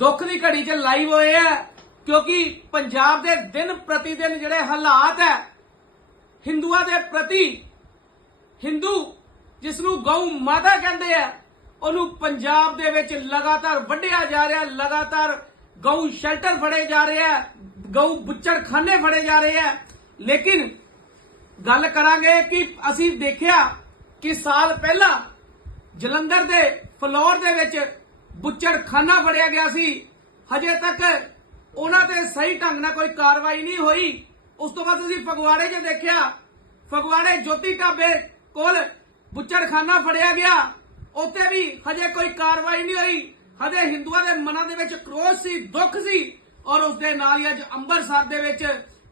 ਦੁੱਖ ਦੀ ਘੜੀ 'ਚ ਲਾਈਵ ਹੋਏ ਆ, ਕਿਉਂਕਿ ਪੰਜਾਬ ਦੇ ਦਿਨ ਪ੍ਰਤੀ ਦਿਨ ਜਿਹੜੇ ਹਾਲਾਤ ਹੈ, ਹਿੰਦੂਆਂ ਦੇ ਪ੍ਰਤੀ, ਹਿੰਦੂ ਜਿਸ ਨੂੰ ਗਊ ਮਾਤਾ ਕਹਿੰਦੇ ਆ, ਉਹਨੂੰ ਪੰਜਾਬ ਦੇ ਵਿੱਚ ਲਗਾਤਾਰ ਵੱਢਿਆ ਜਾ ਰਿਹਾ, ਲਗਾਤਾਰ ਗਊ ਸ਼ੈਲਟਰ ਫੜੇ ਜਾ ਰਹੇ ਆ, ਗਊ ਬੁੱਚੜਖਾਨੇ ਫੜੇ ਜਾ ਰਹੇ ਆ। ਲੇਕਿਨ ਗੱਲ ਕਰਾਂਗੇ ਕਿ ਅਸੀਂ ਦੇਖਿਆ ਕਿ ਸਾਲ ਪਹਿਲਾਂ ਜਲੰਧਰ ਦੇ ਫਲੋਰ ਦੇ ਵਿੱਚ ਬੁੱਚੜਖਾਨਾ ਫੜਿਆ ਗਿਆ ਸੀ। ਹਜੇ ਤੱਕ ਉਹਨਾਂ ਤੇ ਸਹੀ ਢੰਗ ਨਾਲ ਕੋਈ ਕਾਰਵਾਈ ਨਹੀਂ ਹੋਈ। ਉਸ ਤੋਂ ਬਾਅਦ ਅਸੀਂ ਫਗਵਾੜੇ 'ਚ ਦੇਖਿਆ। ਫਗਵਾੜੇ ਜੋਤੀ ਢਾਬੇ ਕੋਲ ਬੁੱਚੜਖਾਨਾ ਫੜਿਆ ਗਿਆ। ਉੱਥੇ ਵੀ ਹਜੇ ਕੋਈ ਕਾਰਵਾਈ ਨਹੀਂ ਹੋਈ। ਹਜੇ ਹਿੰਦੂਆਂ ਦੇ ਮਨਾਂ ਦੇ ਵਿੱਚ ਕਰੋਧ ਸੀ, ਦੁੱਖ ਸੀ। ਔਰ ਉਸ ਦੇ ਨਾਲ ਹੀ ਅੱਜ ਅੰਮ੍ਰਿਤਸਰ ਦੇ ਵਿੱਚ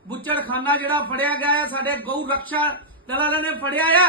ਬੁੱਚੜਖਾਨਾ ਜਿਹੜਾ ਫੜਿਆ ਗਿਆ ਹੈ ਸਾਡੇ ਗਊ ਰੱਖਿਆ ਦਲਾਲਾਂ ਨੇ ਫੜਿਆ ਹੈ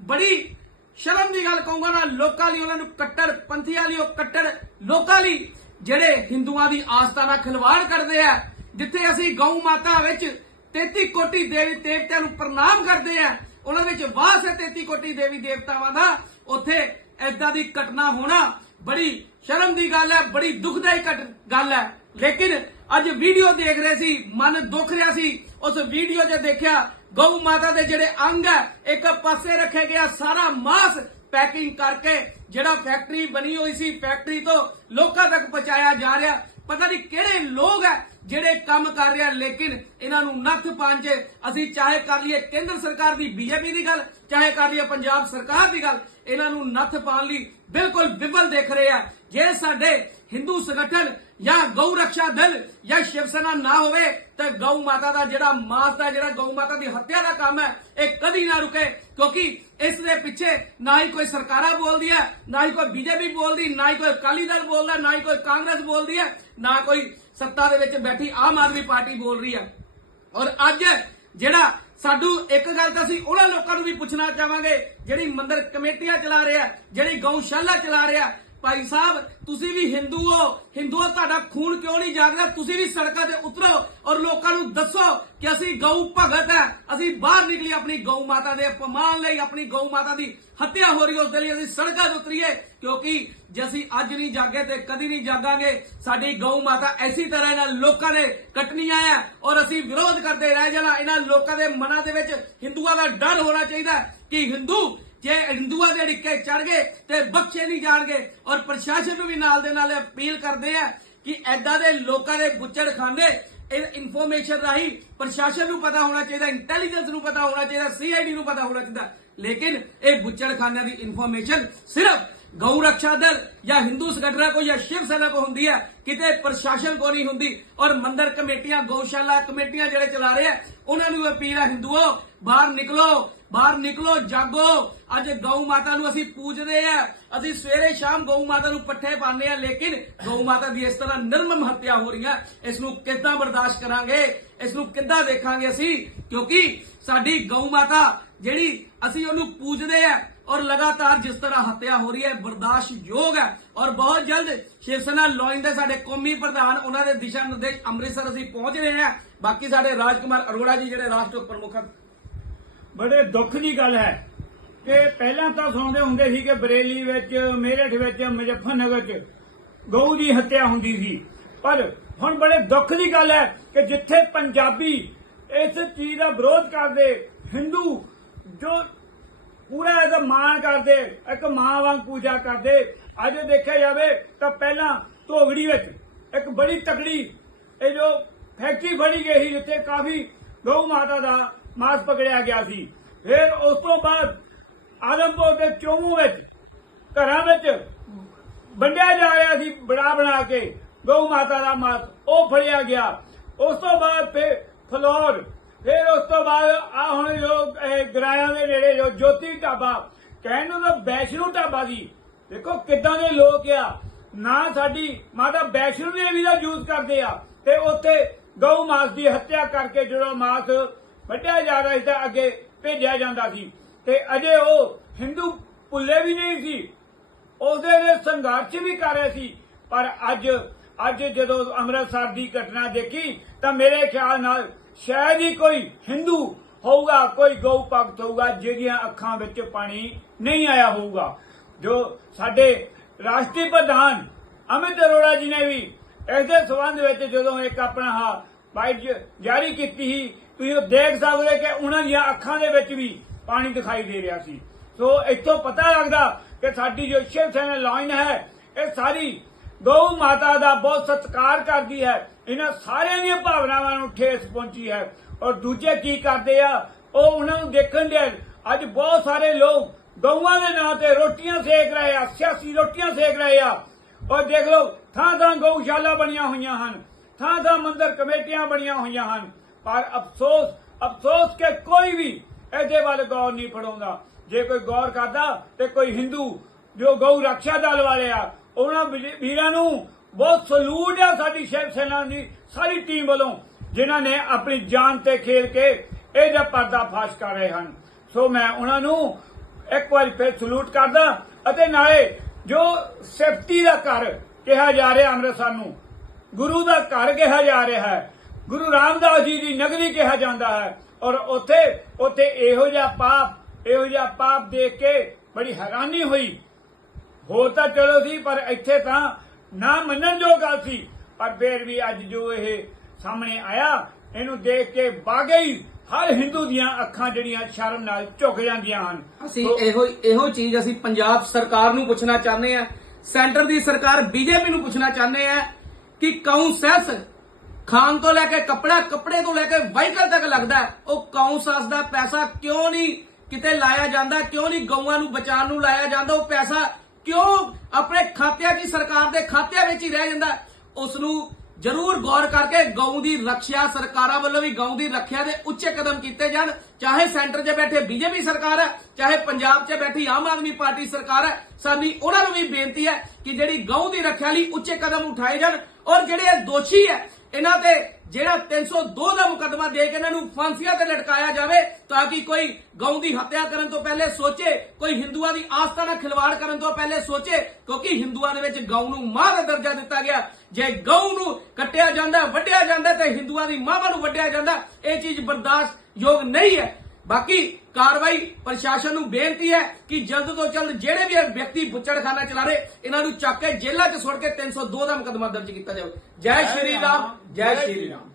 ਬੜੀ ਸ਼ਰਮ ਦੀ ਗੱਲ ਕਹੂੰਗਾ ਨਾ, ਲੋਕਾਂ ਲਈ ਉਹਨਾਂ ਨੂੰ ਕੱਟੜ, ਪੰਥੀਆਂ ਲਈ ਉਹ ਕੱਟੜ, ਲੋਕਾਂ ਲਈ ਜਿਹੜੇ ਹਿੰਦੂਆਂ ਦੀ ਆਸਥਾ ਨਾਲ ਖਿਲਵਾੜ ਕਰਦੇ ਆ, ਜਿੱਥੇ ਅਸੀਂ ਗਊ ਮਾਤਾ ਵਿੱਚ 33 ਕੋਟੀ ਦੇਵੀ ਦੇਵਤਿਆਂ ਨੂੰ ਪ੍ਰਣਾਮ ਕਰਦੇ ਆ, ਉਹਨਾਂ ਵਿੱਚ ਵਾਸ ਹੈ 33 ਕੋਟੀ ਦੇਵੀ ਦੇਵਤਾਵਾਂ ਦਾ, ਉੱਥੇ ਐਦਾਂ ਦੀ ਘਟਨਾ ਹੋਣਾ ਬੜੀ ਸ਼ਰਮ ਦੀ ਗੱਲ ਹੈ, ਬੜੀ ਦੁਖਦਾਈ ਘਟ- ਗੱਲ ਹੈ। ਲੇਕਿਨ ਅੱਜ ਵੀਡੀਓ ਦੇਖ ਰਹੇ ਸੀ, ਮਨ ਦੁੱਖ ਰਿਹਾ ਸੀ। ਉਸ ਵੀਡੀਓ 'ਚ ਦੇਖਿਆ, ਗਊ ਮਾਤਾ ਦੇ ਜਿਹੜੇ ਅੰਗ ਹੈ, ਇੱਕ ਪਾਸੇ ਰੱਖਿਆ ਗਿਆ ਸਾਰਾ ਮਾਸ ਪੈਕਿੰਗ ਕਰਕੇ ਜਿਹੜਾ ਫੈਕਟਰੀ ਬਣੀ ਹੋਈ ਸੀ ਫੈਕਟਰੀ ਤੋਂ ਲੋਕਾਂ ਤੱਕ ਪਹੁੰਚਾਇਆ ਜਾ ਰਿਹਾ। ਪਤਾ ਨਹੀਂ ਕਿਹੜੇ ਲੋਕ ਹੈ ਜਿਹੜੇ ਕੰਮ ਕਰ ਰਿਹਾ, ਲੇਕਿਨ ਇਹਨਾਂ ਨੂੰ ਨੱਥ ਪਾਉਣ 'ਚ ਅਸੀਂ ਚਾਹੇ ਕਰ ਲਈਏ ਕੇਂਦਰ ਸਰਕਾਰ ਦੀ, ਬੀਜੇਪੀ ਦੀ ਗੱਲ, ਚਾਹੇ ਕਰ ਲਈਏ ਪੰਜਾਬ ਸਰਕਾਰ ਦੀ ਗੱਲ, ਇਹਨਾਂ ਨੂੰ ਨੱਥ ਪਾਉਣ ਲਈ ਬਿਲਕੁਲ ਵਿਫਲ ਦੇਖ ਰਹੇ ਆ। ਜੇ ਸਾਡੇ ਹਿੰਦੂ ਸੰਗਠਨ ਜਾਂ ਗਊ ਰੱਖਿਆ ਦਲ ਜਾਂ ਸ਼ਿਵ ਸੈਨਾ ਨਾ ਹੋਵੇ ਤਾਂ ਗਊ ਮਾਤਾ ਦਾ ਜਿਹੜਾ ਮਾਸ ਦਾ ਜਿਹੜਾ ਗਊ ਮਾਤਾ ਦੀ ਹੱਤਿਆ ਦਾ ਕੰਮ ਹੈ ਇਹ ਕਦੀ ਨਾ ਰੁਕੇ ਕਿਉਂਕਿ ਇਸ ਦੇ ਪਿੱਛੇ ਨਾ ਹੀ ਕੋਈ ਸਰਕਾਰਾਂ ਬੋਲਦੀ ਹੈ ਨਾ ਹੀ ਕੋਈ ਬੀਜੇਪੀ ਬੋਲਦੀ ਨਾ ਹੀ ਕੋਈ ਅਕਾਲੀ ਦਲ ਬੋਲਦਾ ਨਾ ਹੀ ਕੋਈ ਕਾਂਗਰਸ ਬੋਲਦੀ ਹੈ ਨਾ ਕੋਈ ਸੱਤਾ ਦੇ ਵਿੱਚ ਬੈਠੀ ਆਮ ਆਦਮੀ ਪਾਰਟੀ ਬੋਲ ਰਹੀ ਹੈ ਔਰ ਅੱਜ ਜਿਹੜਾ ਸਾਡੂ ਇੱਕ ਗੱਲ ਤਾਂ ਅਸੀਂ ਉਹਨਾਂ ਲੋਕਾਂ ਨੂੰ ਵੀ ਪੁੱਛਣਾ ਚਾਹਾਂਗੇ ਜਿਹੜੀ ਮੰਦਰ ਕਮੇਟੀਆਂ ਚਲਾ ਰਿਹਾ ਜਿਹੜੀ ਗਊਸ਼ਾਲਾ ਚਲਾ ਰਿਹਾ ਭਾਈ ਸਾਹਿਬ, ਤੁਸੀਂ ਵੀ ਹਿੰਦੂ ਹੋ। ਹਿੰਦੂਓ ਤੁਹਾਡਾ ਖੂਨ ਕਿਉਂ ਨਹੀਂ ਜਾਗਦਾ? ਤੁਸੀਂ ਵੀ ਸੜਕਾਂ ਤੇ ਉਤਰੋ ਔਰ ਲੋਕਾਂ ਨੂੰ ਦੱਸੋ ਕਿ ਅਸੀਂ ਗਊ ਭਗਤ ਹੈ। ਅਸੀਂ ਬਾਹਰ ਨਿਕਲੀ ਆਪਣੀ ਗਊ ਮਾਤਾ ਦੇ ਅਪਮਾਨ ਲਈ, ਆਪਣੀ ਗਊ ਮਾਤਾ ਦੀ ਹੱਤਿਆ ਹੋ ਰਹੀ ਉਸ ਦੇ ਲਈ ਅਸੀਂ ਸੜਕਾਂ ਤੇ ਉਤਰੀਏ, ਕਿਉਂਕਿ ਜੇ ਅਸੀਂ ਅੱਜ ਨਹੀਂ ਜਾਗੇ ਤੇ ਕਦੀ ਨਹੀਂ ਜਾਗਾਂਗੇ, ਸਾਡੀ ਗਊ ਮਾਤਾ ਐਸੀ ਤਰ੍ਹਾਂ ਇਹਨਾਂ ਲੋਕਾਂ ਨੇ ਕੱਟਣੀਆਂ ਆ ਔਰ ਅਸੀਂ ਵਿਰੋਧ ਕਰਦੇ ਰਹਿ ਜਾਣਾ। ਇਹਨਾਂ ਲੋਕਾਂ ਦੇ ਮਨਾਂ ਦੇ ਵਿੱਚ ਹਿੰਦੂਆਂ ਦਾ ਡਰ ਹੋਣਾ ਚਾਹੀਦਾ ਕਿ ਹਿੰਦੂ ਜੇ ਹਿੰਦੂਆਂ ਦੇ ਡਿੱਕੇ ਚੜ ਗਏ ਤੇ ਬਖਸ਼ੇ ਨਹੀਂ ਜਾਣਗੇ ਔਰ ਪ੍ਰਸ਼ਾਸਨ ਨੂੰ ਵੀ ਨਾਲ ਦੇ ਨਾਲ ਅਪੀਲ ਕਰਦੇ ਆ ਕਿ ਐਦਾਂ ਦੇ ਲੋਕਾਂ ਦੇ ਬੁੱਚੜ ਖਾਨੇ ਇਹ ਇਨਫੋਰਮੇਸ਼ਨ ਰਾਹੀਂ ਪ੍ਰਸ਼ਾਸਨ ਨੂੰ ਪਤਾ ਹੋਣਾ ਚਾਹੀਦਾ ਇੰਟੈਲੀਜੈਂਸ ਨੂੰ ਪਤਾ ਹੋਣਾ ਚਾਹੀਦਾ ਸੀਆਈਡੀ ਨੂੰ ਪਤਾ ਹੋਣਾ ਚਾਹੀਦਾ। ਲੇਕਿਨ ਇਹ ਬੁੱਚੜਖਾਨਿਆਂ ਦੀ ਇਨਫੋਰਮੇਸ਼ਨ ਸਿਰਫ ਗਊ ਰੱਖਿਆ ਦਲ ਜਾਂ ਹਿੰਦੂ ਸੰਗਠਨਾਂ ਕੋ ਜਾਂ ਸ਼ਿਵ ਸੈਨਾ ਕੋ ਹੁੰਦੀ ਹੈ, ਕਿਤੇ ਪ੍ਰਸ਼ਾਸਨ ਕੋ ਨਹੀਂ ਹੁੰਦੀ। ਔਰ ਮੰਦਰ ਕਮੇਟੀਆਂ, ਗਊਸ਼ਾਲਾ ਕਮੇਟੀਆਂ ਜਿਹੜੇ ਚਲਾ ਰਹੇ ਆ, ਉਹਨਾਂ ਨੂੰ ਅਪੀਲ ਹੈ ਹਿੰਦੂਓ, ਬਾਹਰ ਨਿਕਲੋ ਬਾਹਰ ਨਿਕਲੋ, ਜਾਗੋ। ਅੱਜ ਗਊ ਮਾਤਾ ਨੂੰ ਅਸੀਂ ਪੂਜਦੇ ਆ। ਅਸੀਂ ਸਵੇਰੇ ਸ਼ਾਮ ਗਊ ਮਾਤਾ ਨੂੰ ਪੱਠੇ ਪਾਉਂਦੇ ਆ, ਲੇਕਿਨ ਗਊ ਮਾਤਾ ਦੀ ਇਸ ਤਰ੍ਹਾਂ ਨਿਰਮਮ ਹੱਤਿਆ ਹੋ ਰਹੀ ਹੈ ਇਸ ਨੂੰ ਕਿੱਦਾਂ ਬਰਦਾਸ਼ਤ ਕਰਾਂਗੇ? ਇਸ ਨੂੰ ਕਿੱਦਾਂ ਦੇਖਾਂਗੇ ਅਸੀਂ? ਕਿਉਂਕਿ ਸਾਡੀ ਗਊ ਮਾਤਾ ਜਿਹੜੀ ਅਸੀਂ ਉਹਨੂੰ ਪੂਜਦੇ ਆ ਔਰ ਲਗਾਤਾਰ ਜਿਸ ਤਰ੍ਹਾਂ ਹੱਤਿਆ ਹੋ ਰਹੀ ਹੈ ਬਰਦਾਸ਼ਤ ਯੋਗ ਹੈ। ਔਰ ਬਹੁਤ ਜਲਦ ਸ਼ਿਵ ਸੈਨਾ ਲੋਇਨ ਦੇ ਸਾਡੇ ਕੌਮੀ ਪ੍ਰਧਾਨ, ਉਹਨਾਂ ਦੇ ਦਿਸ਼ਾ ਨਿਰਦੇਸ਼ ਅੰਮ੍ਰਿਤਸਰ ਅਸੀਂ ਪਹੁੰਚ ਰਹੇ ਹਾਂ। ਬਾਕੀ ਸਾਡੇ ਰਾਜਕੁਮਾਰ ਅਰੋੜਾ ਜੀ, ਜਿਹੜੇ ਰਾਸ਼ਟਰ ਪ੍ਰਮੁੱਖ ਹਨ ਬੜੇ ਦੁੱਖ ਦੀ ਗੱਲ ਹੈ ਕਿ ਪਹਿਲਾਂ ਤਾਂ ਸੁਣਦੇ ਹੁੰਦੇ ਸੀ ਕਿ ਬਰੇਲੀ ਵਿੱਚ, ਮੇਰਠ ਵਿੱਚ, ਮੁਜ਼ੱਫਰਨਗਰ 'ਚ ਗਊ ਦੀ ਹੱਤਿਆ ਹੁੰਦੀ ਸੀ। ਪਰ ਹੁਣ ਬੜੇ ਦੁੱਖ ਦੀ ਗੱਲ ਹੈ ਕਿ ਜਿੱਥੇ ਪੰਜਾਬੀ ਇਸ ਚੀਜ਼ ਦਾ ਵਿਰੋਧ ਕਰਦੇ, ਹਿੰਦੂ ਜੋ ਪੂਰਾ ਇਹਦਾ ਮਾਣ ਕਰਦੇ, ਇੱਕ ਮਾਂ ਵਾਂਗ ਪੂਜਾ ਕਰਦੇ, ਅੱਜ ਦੇਖਿਆ ਜਾਵੇ ਤਾਂ ਪਹਿਲਾਂ ਧੋਗੜੀ ਵਿੱਚ ਇੱਕ ਬੜੀ ਤਕੜੀ, ਇਹ ਜੋ ਫੈਕਟਰੀ ਬਣੀ ਗਈ ਸੀ ਜਿੱਥੇ ਕਾਫੀ ਗਊ ਮਾਤਾ ਦਾ ਮਾਸ ਪਕੜਿਆ ਗਿਆ ਸੀ। ਫਿਰ ਉਸ ਤੋਂ ਬਾਅਦ ਆਦਮਪੁਰ ਦੇ ਚੋਮੂ ਵਿੱਚ, ਘਰਾਂ ਵਿੱਚ ਵੰਡਿਆ ਜਾ ਰਿਹਾ ਸੀ ਬਣਾ ਬਣਾ ਕੇ, ਗਊ ਮਾਤਾ ਦਾ ਮਾਸ, ਉਹ ਫੜਿਆ ਗਿਆ। ਉਸ ਤੋਂ ਬਾਅਦ ਫਿਰ ਫਲੋਰ, ਫਿਰ ਉਸ ਤੋਂ ਬਾਅਦ ਆ ਹੁਣ ਜੋ ਗਰਾਇਆਂ ਦੇ ਨੇੜੇ ਜੋ ਜੋਤੀ ਢਾਬਾ, ਕਹਿਣ ਨੂੰ ਤਾਂ ਵੈਸ਼ਨੂ ਢਾਬਾ ਦੀ ਦੇਖੋ ਕਿੱਦਾਂ ਦੇ ਲੋਕ ਆ। ਨਾ ਸਾਡੀ ਮਾਤਾ ਵੈਸ਼ਨੂ ਦੇਵੀ ਦਾ ਯੂਜ਼ ਕਰਦੇ ਆ, ਤੇ ਉੱਥੇ ਗਊ ਮਾਸ ਦੀ ਹੱਤਿਆ ਕਰਕੇ ਜਿਹੜਾ ਮਾਸ ਵੱਡਿਆ ਜਾ ਰਿਹਾ ਇਸਦਾ ਅੱਗੇ ਭੇਜਿਆ ਜਾਂਦਾ ਸੀ ਤੇ ਅਜੇ ਉਹ ਹਿੰਦੂ ਭੁੱਲੇ ਵੀ ਨਹੀਂ ਸੀ। ਉਸਦੇ ਦੇ ਸੰਘਰਸ਼ ਵੀ ਕਰ ਰਹੇ ਸੀ। ਪਰ ਅੱਜ ਅੱਜ ਜਦੋਂ ਅੰਮ੍ਰਿਤਸਰ ਦੀ ਘਟਨਾ ਦੇਖੀ, ਤਾਂ ਮੇਰੇ ਖਿਆਲ ਨਾਲ ਸ਼ਾਇਦ ਹੀ ਕੋਈ ਹਿੰਦੂ ਹੋਊਗਾ, ਕੋਈ ਗਊ ਭਗਤ ਹੋਊਗਾ, ਜਿਹਦੀਆਂ ਅੱਖਾਂ ਵਿੱਚ ਪਾਣੀ ਨਹੀਂ ਆਇਆ ਹੋਊਗਾ। ਜੋ ਸਾਡੇ ਰਾਸ਼ਟਰੀ ਪ੍ਰਧਾਨ ਅਮਿਤ ਅਰੋੜਾ ਜੀ ਨੇ ਵੀ ਇਸ ਦੇ ਸਬੰਧ ਵਿੱਚ ਜਦੋਂ ਇੱਕ ਆਪਣਾ ਹਾ ਬਾਈਟ ਜਾਰੀ ਕੀਤੀ ਸੀ ਤੁਸੀਂ ਦੇਖ ਸਕਦੇ ਕਿ ਉਹਨਾਂ ਦੀਆਂ ਅੱਖਾਂ ਦੇ ਵਿੱਚ ਵੀ ਪਾਣੀ ਦਿਖਾਈ ਦੇ ਰਿਹਾ ਸੀ। ਸੋ ਇੱਥੋਂ ਪਤਾ ਲੱਗਦਾ ਕਿ ਸਾਡੀ ਜੋ ਸ਼ਿਵ ਸੈਨਾ ਲਾਈਨ ਹੈ, ਇਹ ਸਾਰੀ ਗਊ ਮਾਤਾ ਦਾ ਬਹੁਤ ਸਤਿਕਾਰ ਕਰਦੀ ਹੈ। ਇਹਨਾਂ ਸਾਰਿਆਂ ਦੀਆਂ ਭਾਵਨਾਵਾਂ ਨੂੰ ਠੇਸ ਪਹੁੰਚੀ ਹੈ। ਔਰ ਦੂਜੇ ਕੀ ਕਰਦੇ ਆ, ਉਹ ਉਹਨਾਂ ਨੂੰ ਦੇਖਣ ਦੇ ਅੱਜ ਬਹੁਤ ਸਾਰੇ ਲੋਕ ਗਊਆਂ ਦੇ ਨਾਂ ਤੇ ਰੋਟੀਆਂ ਸੇਕ ਰਹੇ ਆ, ਸਿਆਸੀ ਰੋਟੀਆਂ ਸੇਕ ਰਹੇ ਆ। ਔਰ ਦੇਖ ਲਓ ਥਾਂ ਥਾਂ ਗਊਸ਼ਾਲਾ ਬਣੀਆਂ ਹੋਈਆਂ ਹਨ ਥਾਂ ਥਾਂ ਮੰਦਰ ਕਮੇਟੀਆਂ ਬਣੀਆਂ ਹੋਈਆਂ ਹਨ। ਪਰ ਅਫਸੋਸ ਅਫਸੋਸ ਕਿ ਕੋਈ ਵੀ ਇਹਦੇ ਵੱਲ ਗੌਰ ਨਹੀਂ ਫੜਾਉਂਦਾ। ਜੇ ਕੋਈ ਗੌਰ ਕਰਦਾ ਤੇ ਕੋਈ ਹਿੰਦੂ ਜੋ ਗਊ ਰੱਖਿਆ ਦਲ ਵਾਲੇ ਆ, ਉਹਨਾਂ ਵੀਰਾਂ ਨੂੰ ਬਹੁਤ ਸਲੂਟ ਆ ਸਾਡੀ ਸ਼ਿਵ ਸੈਨਾ ਦੀ, ਸਾਰੀ ਟੀਮ ਵੱਲੋਂ, ਜਿਨ੍ਹਾਂ ਨੇ ਆਪਣੀ ਜਾਨ ਤੇ ਖੇਲ ਕੇ ਇਹ ਪਰਦਾ ਫਾਸ਼ ਕਰ ਰਹੇ ਹਨ। ਸੋ ਮੈਂ ਉਹਨਾਂ ਨੂੰ ਇੱਕ ਵਾਰੀ ਫਿਰ ਸਲੂਟ ਕਰਦਾ ਅਤੇ ਨਾਲੇ ਜੋ ਸੇਫਟੀ ਦਾ ਘਰ ਕਿਹਾ ਜਾ ਰਿਹਾ ਅੰਮ੍ਰਿਤਸਰ ਨੂੰ, ਗੁਰੂ ਦਾ ਘਰ ਕਿਹਾ ਜਾ ਰਿਹਾ ਹੈ ਗੁਰੂ ਰਾਮਦਾਸ ਜੀ ਦੀ ਨਗਰੀ ਕਿਹਾ ਜਾਂਦਾ ਹੈ। ਔਰ ਉੱਥੇ ਉੱਥੇ ਇਹੋ ਜਿਹਾ ਪਾਪ, ਇਹੋ ਜਿਹਾ ਪਾਪ ਦੇਖ ਕੇ ਬੜੀ ਹੈਰਾਨੀ ਹੋਈ। ਹੋਰ ਤਾਂ ਚਲੋ ਸੀ, ਪਰ ਇੱਥੇ ਤਾਂ ਨਾ ਮੰਨਣ ਜੋ ਗੱਲ ਸੀ। ਪਰ ਫੇਰ ਵੀ ਅੱਜ ਜੋ ਇਹ ਸਾਹਮਣੇ ਆਇਆ, ਇਹਨੂੰ ਦੇਖ ਕੇ ਵਾਕਈ ਹਰ ਹਿੰਦੂ ਦੀਆਂ ਅੱਖਾਂ ਜਿਹੜੀਆਂ ਸ਼ਰਮ ਨਾਲ ਝੁਕ ਜਾਂਦੀਆਂ ਹਨ। ਅਸੀਂ ਇਹੋ ਇਹੋ ਚੀਜ਼ ਅਸੀਂ ਪੰਜਾਬ ਸਰਕਾਰ ਨੂੰ ਪੁੱਛਣਾ ਚਾਹੁੰਦੇ ਆ ਸੈਂਟਰ ਦੀ ਸਰਕਾਰ ਬੀਜੇਪੀ ਨੂੰ ਪੁੱਛਣਾ ਚਾਹੁੰਦੇ ਆ ਕਿ ਕਾਉਂਸੈਸ ਖਾਣ ਤੋਂ ਲੈ ਕੇ ਕੱਪੜਾ ਕੱਪੜੇ ਤੋਂ ਲੈ ਕੇ ਵਾਹੀਕਲ ਤੱਕ ਲੱਗਦਾ ਹੈ, ਉਹ ਕਾਉਂਸੈਸ ਦਾ ਪੈਸਾ ਕਿਉਂ ਨਹੀਂ ਕਿਤੇ ਲਾਇਆ ਜਾਂਦਾ ਕਿਉਂ ਨਹੀਂ ਗਊਆਂ ਨੂੰ ਬਚਾਉਣ ਨੂੰ ਲਾਇਆ ਜਾਂਦਾ ਉਹ ਪੈਸਾ ਕਿਉਂ ਆਪਣੇ ਖਾਤਿਆਂ 'ਚ ਸਰਕਾਰ ਦੇ ਖਾਤਿਆਂ ਵਿੱਚ ਹੀ ਰਹਿ ਜਾਂਦਾ ਉਸ ਨੂੰ ਜ਼ਰੂਰ ਗੌਰ ਕਰਕੇ ਗਊ ਦੀ ਰੱਖਿਆ ਸਰਕਾਰਾਂ ਵੱਲੋਂ ਵੀ ਗਊ ਦੀ ਰੱਖਿਆ ਦੇ ਉੱਚੇ ਕਦਮ ਕੀਤੇ ਜਾਣ। ਚਾਹੇ ਸੈਂਟਰ 'ਚ ਬੈਠੇ ਬੀਜੇਪੀ ਸਰਕਾਰ ਹੈ ਚਾਹੇ ਪੰਜਾਬ 'ਚ ਬੈਠੀ ਆਮ ਆਦਮੀ ਪਾਰਟੀ ਸਰਕਾਰ ਹੈ ਸਾਡੀ ਉਹਨਾਂ ਨੂੰ ਵੀ ਬੇਨਤੀ ਹੈ ਕਿ ਜਿਹੜੀ ਗਊ ਦੀ ਰੱਖਿਆ ਲਈ ਉੱਚੇ ਕਦਮ ਉਠਾਏ ਜਾਣ ਔਰ ਜਿਹੜੇ ਇਹ ਦੋਸ਼ੀ ਹੈ ਇਹਨਾਂ ਤੇ ਜਿਹੜਾ 302 ਦਾ ਮੁਕੱਦਮਾ ਦੇ ਕੇ ਇਹਨਾਂ ਨੂੰ ਫਾਂਸੀਆਂ ਤੇ ਲਟਕਾਇਆ ਜਾਵੇ ਤਾਂ ਕਿ ਕੋਈ ਗਊ ਦੀ ਹੱਤਿਆ ਕਰਨ ਤੋਂ ਪਹਿਲੇ ਸੋਚੇ, ਕੋਈ ਹਿੰਦੂਆਂ ਦੀ ਆਸਥਾ ਨਾਲ ਖਿਲਵਾੜ ਕਰਨ ਤੋਂ ਪਹਿਲੇ ਸੋਚੇ, ਕਿਉਂਕਿ ਹਿੰਦੂਆਂ ਦੇ ਵਿੱਚ ਗਊ ਨੂੰ ਮਾਂ ਦਾ ਦਰਜਾ ਦਿੱਤਾ ਗਿਆ। ਜੇ ਗਊ ਨੂੰ ਕੱਟਿਆ ਜਾਂਦਾ, ਵੱਢਿਆ ਜਾਂਦਾ ਤੇ ਹਿੰਦੂਆਂ ਦੀ ਮਾਂ ਨੂੰ ਵੱਢਿਆ ਜਾਂਦਾ, ਇਹ ਚੀਜ਼ ਬਰਦਾਸ਼ਤ ਯੋਗ ਨਹੀਂ ਹੈ। ਬਾਕੀ ਕਾਰਵਾਈ ਪ੍ਰਸ਼ਾਸਨ ਨੂੰ ਬੇਨਤੀ ਹੈ ਕਿ ਜਲਦ ਤੋਂ ਜਲਦ ਜਿਹੜੇ ਵੀ ਵਿਅਕਤੀ ਬੁੱਚੜਖਾਨਾ ਚਲਾ ਰਹੇ ਇਹਨਾਂ ਨੂੰ ਚੱਕ ਕੇ ਜੇਲ੍ਹਾਂ 'ਚ ਸੁੱਟ ਕੇ 302 ਦਾ ਮੁਕੱਦਮਾ ਦਰਜ ਕੀਤਾ ਜਾਵੇ। ਜੈ ਸ਼੍ਰੀ ਰਾਮ। ਜੈ ਸ਼੍ਰੀ ਰਾਮ।